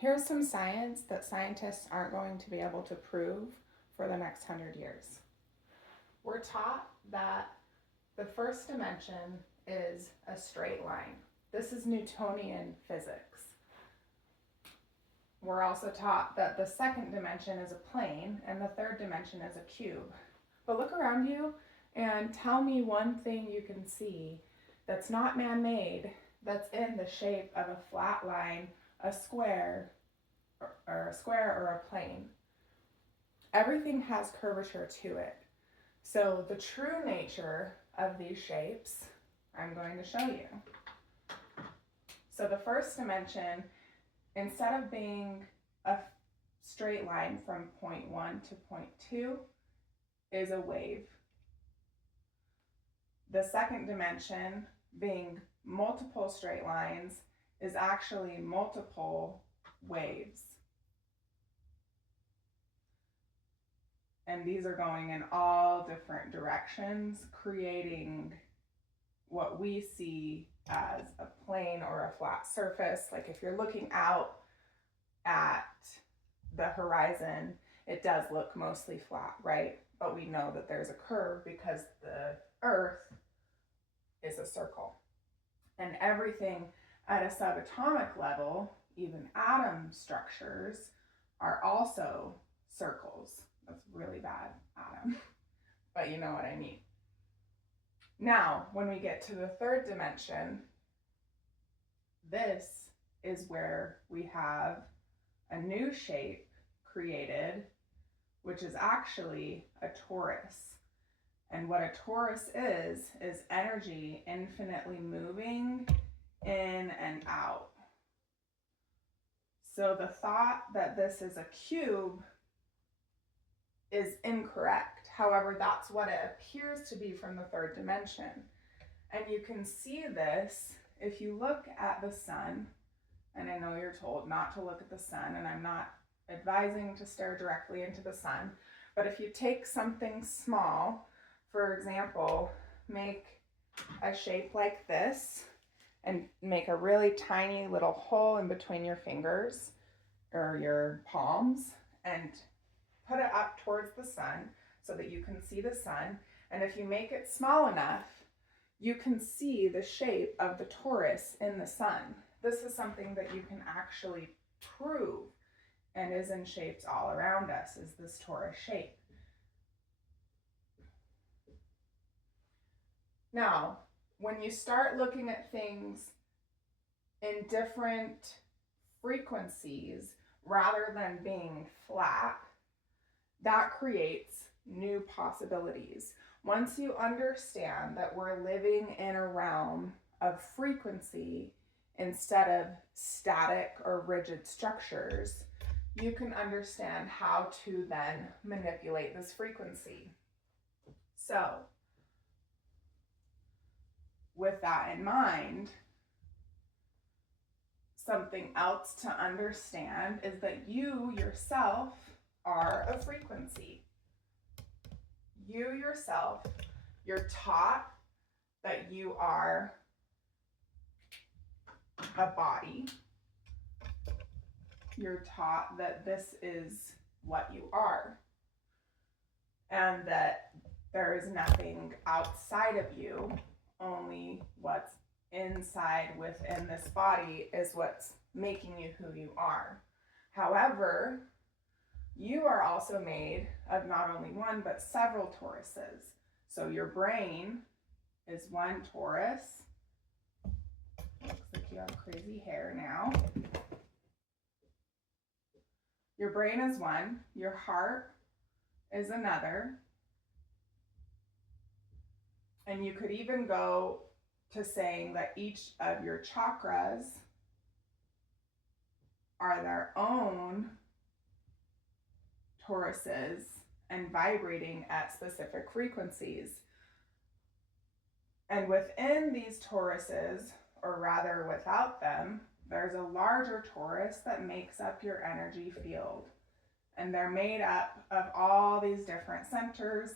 Here's some science that scientists aren't going to be able to prove for the next 100 years. We're taught that the first dimension is a straight line. This is Newtonian physics. We're also taught that the second dimension is a plane and the third dimension is a cube. But look around you and tell me one thing you can see that's not man-made, that's in the shape of a flat line, a square, or a plane. Everything has curvature to it. So the true nature of these shapes, I'm going to show you. So the first dimension, instead of being a straight line from point 1 to point 2, is a wave. The second dimension, being multiple straight lines, is actually multiple waves. And these are going in all different directions, creating what we see as a plane or a flat surface. Like if you're looking out at the horizon, it does look mostly flat, right? But we know that there's a curve because the Earth is a circle. And everything at a subatomic level, even atom structures, are also circles. That's really bad, atom, but you know what I mean. Now, when we get to the third dimension, this is where we have a new shape created, which is actually a torus. And what a torus is energy infinitely moving in and out. So the thought that this is a cube is incorrect. However, that's what it appears to be from the third dimension. And you can see this if you look at the sun, and I know you're told not to look at the sun, and I'm not advising to stare directly into the sun, but if you take something small, for example, make a shape like this, and make a really tiny little hole in between your fingers or your palms, and put it up towards the sun so that you can see the sun. And if you make it small enough, you can see the shape of the torus in the sun. This is something that you can actually prove and is in shapes all around us, is this torus shape. Now, when you start looking at things in different frequencies rather than being flat, that creates new possibilities. Once you understand that we're living in a realm of frequency instead of static or rigid structures, you can understand how to then manipulate this frequency. So, with that in mind, something else to understand is that you yourself are a frequency. You yourself, you're taught that you are a body. You're taught that this is what you are, and that there is nothing outside of you, only what's inside within this body is what's making you who you are. However, you are also made of not only one, but several toruses. So your brain is one torus. Looks like you have crazy hair now. Your brain is one. Your heart is another. And you could even go to saying that each of your chakras are their own toruses and vibrating at specific frequencies. And within these toruses, or rather without them, there's a larger torus that makes up your energy field. And they're made up of all these different centers,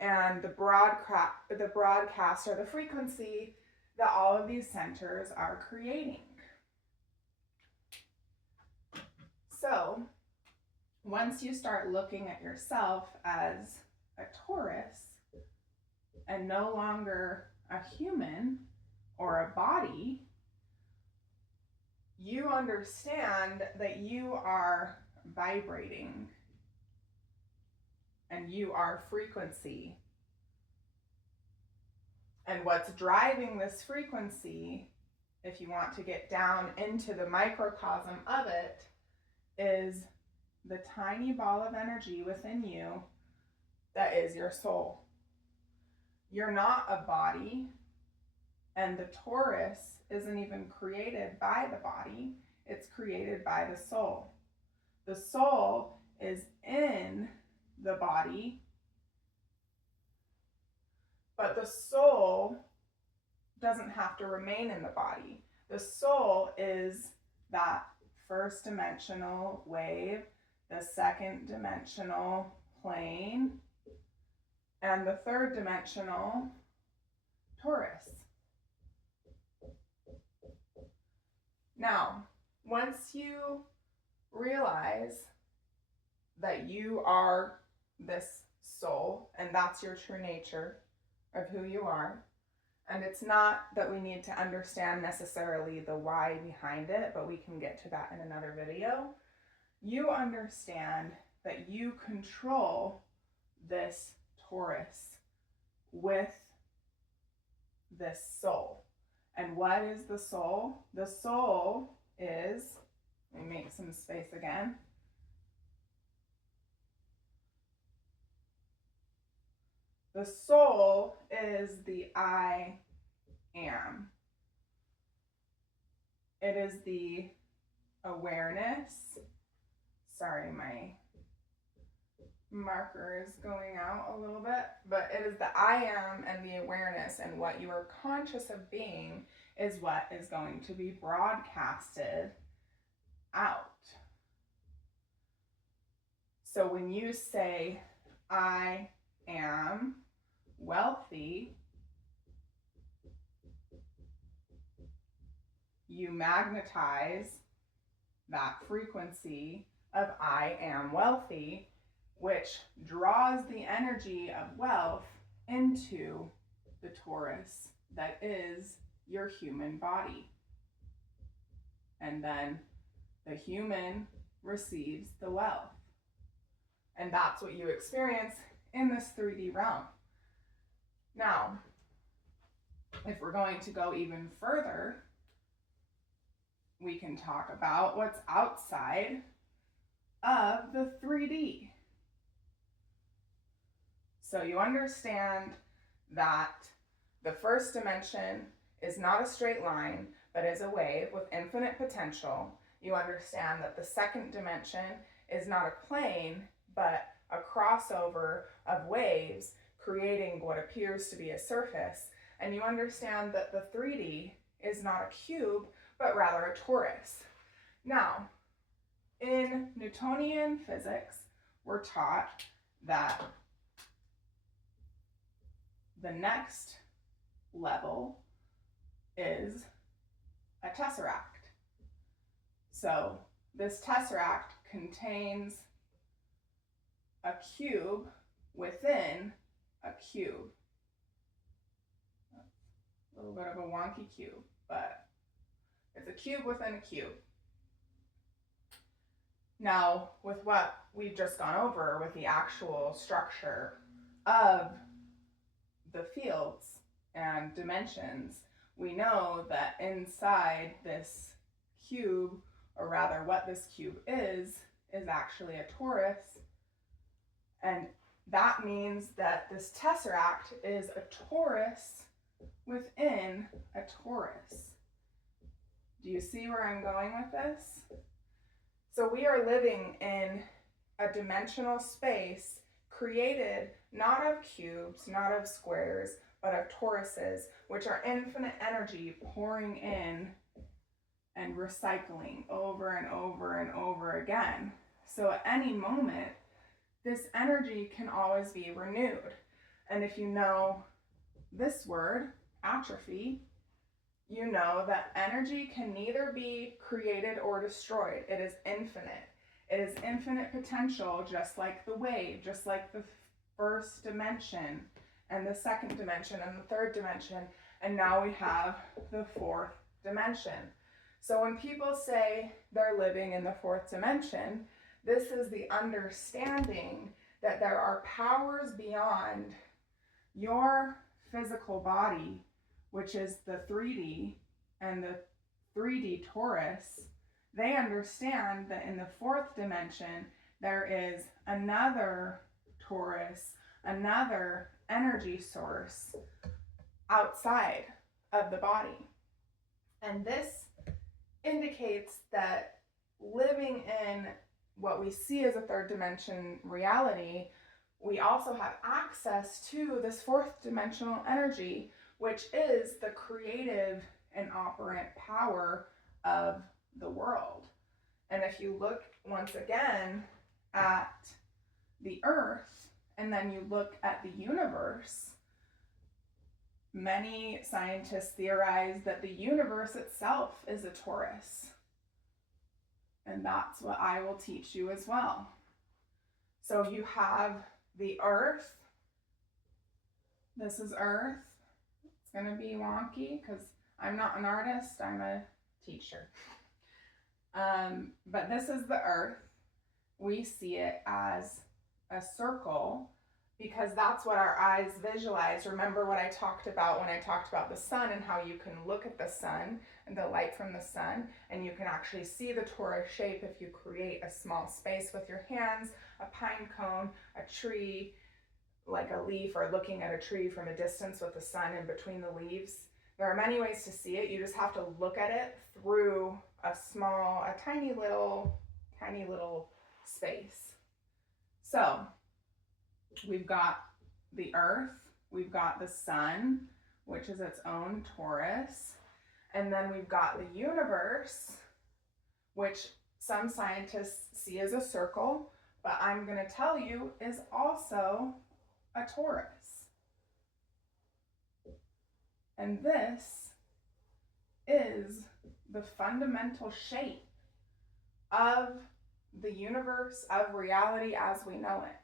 and the broadcast or the frequency that all of these centers are creating. So once you start looking at yourself as a Taurus and no longer a human or a body, you understand that you are vibrating and you are frequency. And what's driving this frequency, if you want to get down into the microcosm of it, is the tiny ball of energy within you that is your soul. You're not a body, and the Taurus isn't even created by the body, it's created by the soul. The soul is in the body, but the soul doesn't have to remain in the body. The soul is that first dimensional wave, the second dimensional plane, and the third dimensional Taurus. Now, once you realize that you are this soul, and that's your true nature of who you are, and it's not that we need to understand necessarily the why behind it, but we can get to that in another video. You understand that you control this Taurus with this soul. And what is the soul? The soul is, let me make some space again. The soul is the I am. It is the awareness. Sorry, my marker is going out a little bit, but it is the I am and the awareness, and what you are conscious of being is what is going to be broadcasted out. So when you say, I am wealthy, you magnetize that frequency of I am wealthy, which draws the energy of wealth into the Taurus that is your human body. And then the human receives the wealth. And that's what you experience in this 3D realm. Now, if we're going to go even further, we can talk about what's outside of the 3D. So you understand that the first dimension is not a straight line, but is a wave with infinite potential. You understand that the second dimension is not a plane, but a crossover of waves creating what appears to be a surface. And you understand that the 3D is not a cube, but rather a torus. Now, in Newtonian physics, we're taught that the next level is a tesseract. So this tesseract contains a cube within a cube. A little bit of a wonky cube, but it's a cube within a cube. Now, with what we've just gone over with the actual structure of the fields and dimensions, we know that inside this cube, or rather what this cube is actually a torus. And that means that this tesseract is a torus within a torus. Do you see where I'm going with this? So we are living in a dimensional space created not of cubes, not of squares, but of toruses, which are infinite energy pouring in and recycling over and over and over again. So at any moment, this energy can always be renewed. And if you know this word, atrophy, you know that energy can neither be created or destroyed. It is infinite. It is infinite potential, just like the wave, just like the first dimension and the second dimension and the third dimension. And now we have the fourth dimension. So when people say they're living in the fourth dimension, this is the understanding that there are powers beyond your physical body, which is the 3D and the 3D torus. They understand that in the fourth dimension, there is another torus, another energy source outside of the body. And this indicates that living in what we see as a third dimension reality, we also have access to this fourth dimensional energy, which is the creative and operant power of the world. And if you look once again at the earth, and then you look at the universe, many scientists theorize that the universe itself is a torus. And that's what I will teach you as well. So you have the earth. This is earth. It's going to be wonky because I'm not an artist, I'm a teacher. But this is the earth. We see it as a circle because that's what our eyes visualize. Remember what I talked about when I talked about the sun and how you can look at the sun and the light from the sun, and you can actually see the torus shape if you create a small space with your hands, a pine cone, a tree, like a leaf, or looking at a tree from a distance with the sun in between the leaves. There are many ways to see it. You just have to look at it through a tiny little space. So we've got the earth, we've got the sun, which is its own torus, and then we've got the universe, which some scientists see as a circle, but I'm going to tell you is also a torus. And this is the fundamental shape of the universe, of reality as we know it.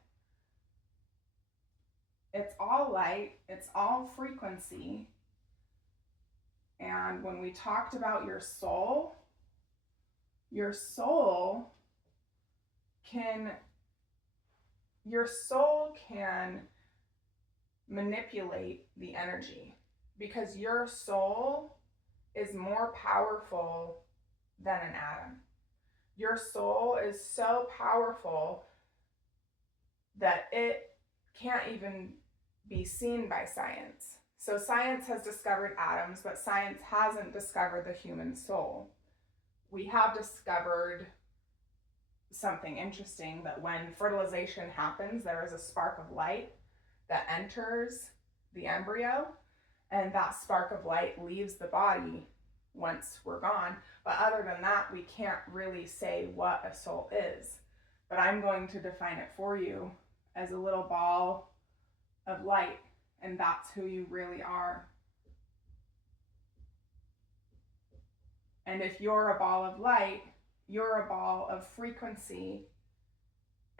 It's all light, it's all frequency. And when we talked about your soul can manipulate the energy, because your soul is more powerful than an atom. Your soul is so powerful that it can't even be seen by science. So science has discovered atoms, but science hasn't discovered the human soul. We have discovered something interesting, that when fertilization happens, there is a spark of light that enters the embryo, and that spark of light leaves the body once we're gone. But other than that, we can't really say what a soul is. But I'm going to define it for you as a little ball of light, and that's who you really are. And if you're a ball of light, you're a ball of frequency,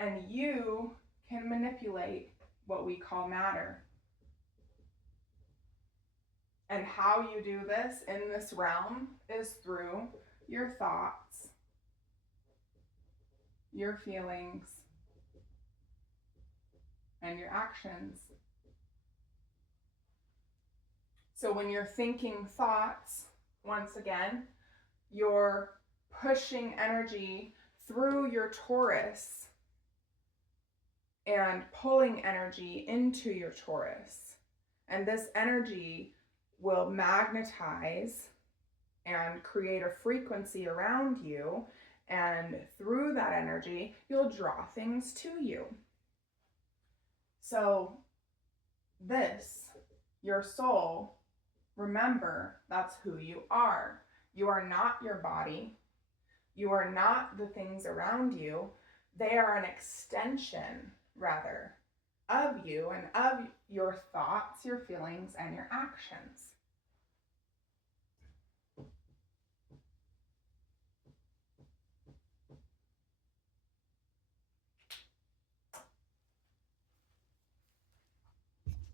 and you can manipulate what we call matter. And how you do this in this realm is through your thoughts, your feelings, and your actions. So when you're thinking thoughts, once again, you're pushing energy through your torus and pulling energy into your torus. And this energy will magnetize and create a frequency around you, and through that energy, you'll draw things to you. So this, your soul, remember, that's who you are. You are not your body. You are not the things around you. They are an extension, rather, of you and of your thoughts, your feelings, and your actions.